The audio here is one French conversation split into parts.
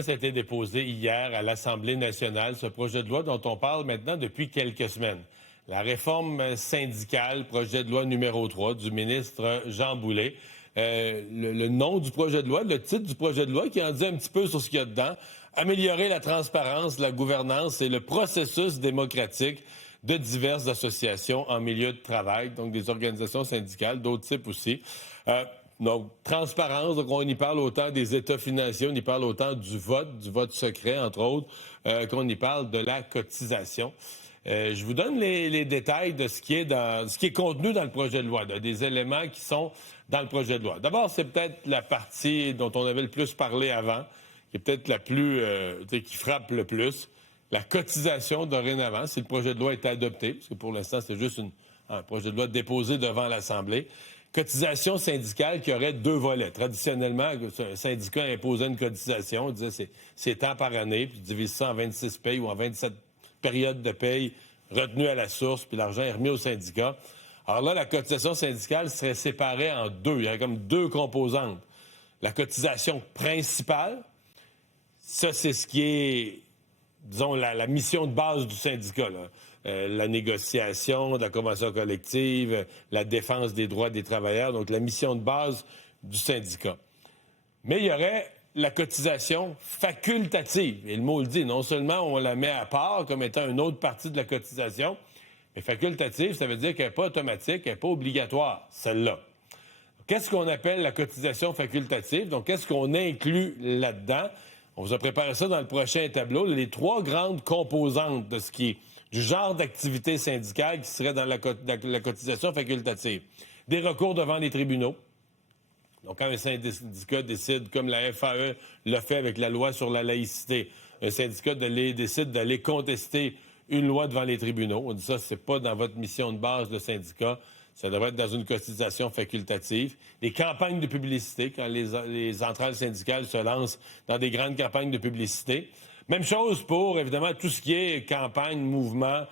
Ça a été déposé hier à l'Assemblée nationale, ce projet de loi dont on parle maintenant depuis quelques semaines. La réforme syndicale, projet de loi numéro 3 du ministre Jean Boulet. Le nom du projet de loi, le titre du projet de loi qui en dit un petit peu sur ce qu'il y a dedans. Améliorer la transparence, la gouvernance et le processus démocratique de diverses associations en milieu de travail, donc des organisations syndicales, d'autres types aussi. Donc, transparence, donc on y parle autant des états financiers, on y parle autant du vote secret, entre autres, qu'on y parle de la cotisation. Je vous donne les détails de ce qui est contenu dans le projet de loi, des éléments qui sont dans le projet de loi. D'abord, c'est peut-être la partie dont on avait le plus parlé avant, qui est peut-être la plus, qui frappe le plus. La cotisation dorénavant, si le projet de loi est adopté, parce que pour l'instant, c'est juste un projet de loi déposé devant l'Assemblée. Cotisation syndicale qui aurait deux volets. Traditionnellement, un syndicat imposait une cotisation, on disait c'est tant par année, puis divise ça en 26 payes ou en 27 périodes de paye retenues à la source, puis l'argent est remis au syndicat. Alors là, la cotisation syndicale serait séparée en deux. Il y aurait comme deux composantes. La cotisation principale, ça, c'est ce qui est, disons, la mission de base du syndicat, là. La négociation de la convention collective, la défense des droits des travailleurs, donc la mission de base du syndicat. Mais il y aurait la cotisation facultative. Et le mot le dit, non seulement on la met à part comme étant une autre partie de la cotisation, mais facultative, ça veut dire qu'elle n'est pas automatique, elle n'est pas obligatoire, celle-là. Qu'est-ce qu'on appelle la cotisation facultative? Donc, qu'est-ce qu'on inclut là-dedans? On vous a préparé ça dans le prochain tableau. Les trois grandes composantes de ce qui est du genre d'activité syndicale qui serait dans la cotisation facultative. Des recours devant les tribunaux. Donc, quand un syndicat décide, comme la FAE l'a fait avec la loi sur la laïcité, un syndicat décide d'aller contester une loi devant les tribunaux. On dit ça, c'est pas dans votre mission de base de syndicat. Ça devrait être dans une cotisation facultative. Des campagnes de publicité, quand les centrales syndicales se lancent dans des grandes campagnes de publicité. Même chose pour, évidemment, tout ce qui est campagne, mouvement,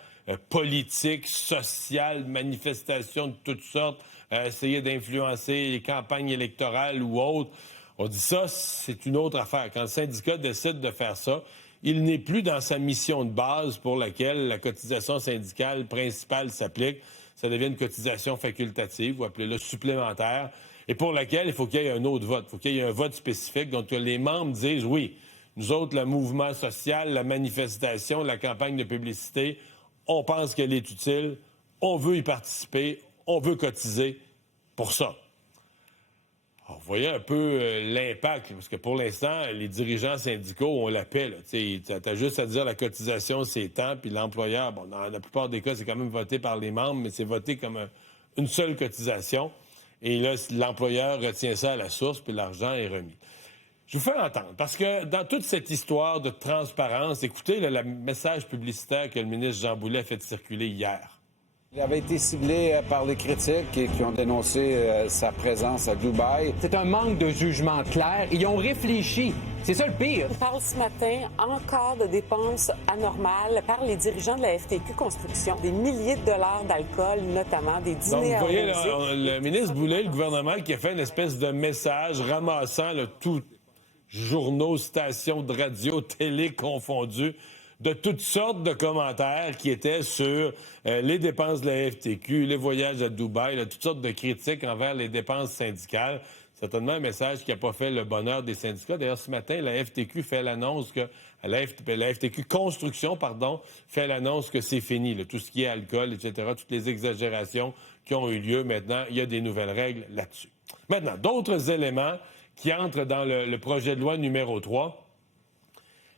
politique, social, manifestation de toutes sortes, essayer d'influencer les campagnes électorales ou autres. On dit ça, c'est une autre affaire. Quand le syndicat décide de faire ça, il n'est plus dans sa mission de base pour laquelle la cotisation syndicale principale s'applique. Ça devient une cotisation facultative, ou appelez-le supplémentaire, et pour laquelle il faut qu'il y ait un autre vote. Il faut qu'il y ait un vote spécifique. Donc, les membres disent, oui, nous autres, le mouvement social, la manifestation, la campagne de publicité, on pense qu'elle est utile, on veut y participer, on veut cotiser pour ça. Alors, vous voyez un peu l'impact, parce que pour l'instant, les dirigeants syndicaux ont la paix. Tu as juste à dire la cotisation, c'est tant, puis l'employeur, bon, dans la plupart des cas, c'est quand même voté par les membres, mais c'est voté comme une seule cotisation. Et là, l'employeur retient ça à la source, puis l'argent est remis. Je vous fais entendre, parce que dans toute cette histoire de transparence, écoutez le message publicitaire que le ministre Jean Boulet a fait circuler hier. Il avait été ciblé par les critiques qui ont dénoncé sa présence à Dubaï. C'est un manque de jugement clair. Ils ont réfléchi. C'est ça le pire. On parle ce matin encore de dépenses anormales par les dirigeants de la FTQ Construction. Des milliers de dollars d'alcool, notamment des dîners à organisés. Donc, vous voyez, le ministre Boulet, le gouvernement, qui a fait une espèce de message ramassant tout journaux, stations de radio, télé confondues, de toutes sortes de commentaires qui étaient sur les dépenses de la FTQ, les voyages à Dubaï, toutes sortes de critiques envers les dépenses syndicales. Certainement un message qui n'a pas fait le bonheur des syndicats. D'ailleurs, ce matin, la FTQ fait l'annonce que... La FTQ Construction, fait l'annonce que c'est fini. Là, tout ce qui est alcool, etc., toutes les exagérations qui ont eu lieu. Maintenant, il y a des nouvelles règles là-dessus. Maintenant, d'autres éléments qui entrent dans le projet de loi numéro 3.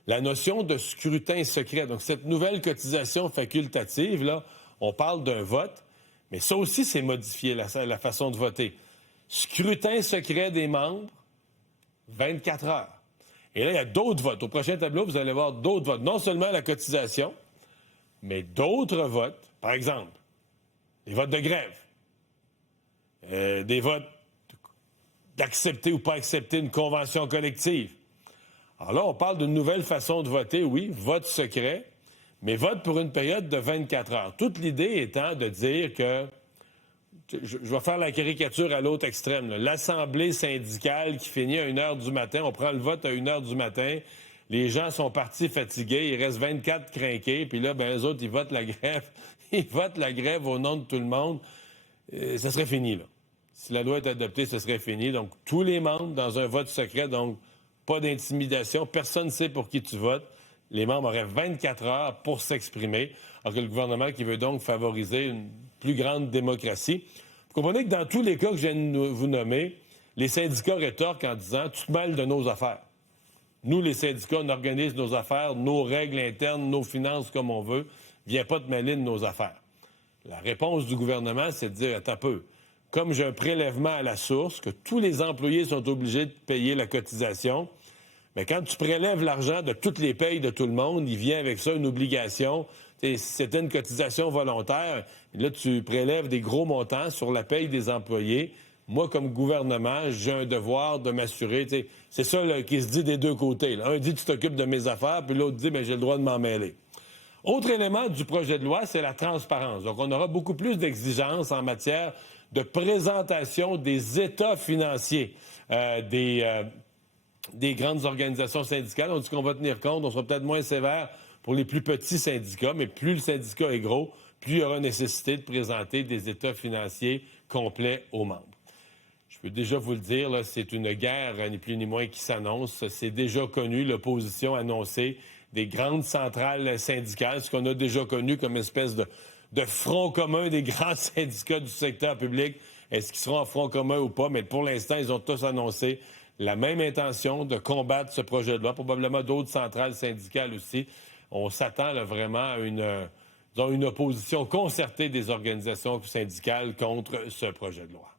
La notion de scrutin secret. Donc, cette nouvelle cotisation facultative, là, on parle d'un vote, mais ça aussi, c'est modifié, la façon de voter. Scrutin secret des membres, 24 heures. Et là, il y a d'autres votes. Au prochain tableau, vous allez voir d'autres votes. Non seulement la cotisation, mais d'autres votes. Par exemple, des votes de grève, des votes d'accepter ou pas accepter une convention collective. Alors là, on parle d'une nouvelle façon de voter, oui, vote secret, mais vote pour une période de 24 heures. Toute l'idée étant de dire que, je vais faire la caricature à l'autre extrême, là. L'assemblée syndicale qui finit à 1 h du matin, on prend le vote à 1 h du matin, Les gens sont partis fatigués, il reste 24 crinqués, puis là, ben, eux autres, ils votent la grève. Ils votent la grève au nom de tout le monde. Ça serait fini, là. Si la loi est adoptée, ce serait fini. Donc, tous les membres dans un vote secret, donc pas d'intimidation, personne ne sait pour qui tu votes. Les membres auraient 24 heures pour s'exprimer, alors que le gouvernement qui veut donc favoriser une plus grande démocratie. Vous comprenez que dans tous les cas que je viens de vous nommer, les syndicats rétorquent en disant « tu te mêles de nos affaires ». Nous, les syndicats, on organise nos affaires, nos règles internes, nos finances comme on veut. Viens pas te mêler de nos affaires. La réponse du gouvernement, c'est de dire « attends un peu, comme j'ai un prélèvement à la source, que tous les employés sont obligés de payer la cotisation, mais quand tu prélèves l'argent de toutes les payes de tout le monde, il vient avec ça une obligation. C'était une cotisation volontaire. Là, tu prélèves des gros montants sur la paye des employés. Moi, comme gouvernement, j'ai un devoir de m'assurer. C'est ça là, qui se dit des deux côtés. Là. Un dit tu t'occupes de mes affaires, puis l'autre dit ben, j'ai le droit de m'en mêler. Autre élément du projet de loi, c'est la transparence. Donc, on aura beaucoup plus d'exigences en matière de présentation des états financiers des grandes organisations syndicales. On dit qu'on va tenir compte, on sera peut-être moins sévère pour les plus petits syndicats, mais plus le syndicat est gros, plus il y aura nécessité de présenter des états financiers complets aux membres. Je peux déjà vous le dire, là, c'est une guerre, ni plus ni moins, qui s'annonce. C'est déjà connu, l'opposition annoncée des grandes centrales syndicales, ce qu'on a déjà connu comme espèce de front commun des grands syndicats du secteur public. Est-ce qu'ils seront en front commun ou pas? Mais pour l'instant, ils ont tous annoncé la même intention de combattre ce projet de loi, probablement d'autres centrales syndicales aussi. On s'attend là, vraiment à une opposition concertée des organisations syndicales contre ce projet de loi.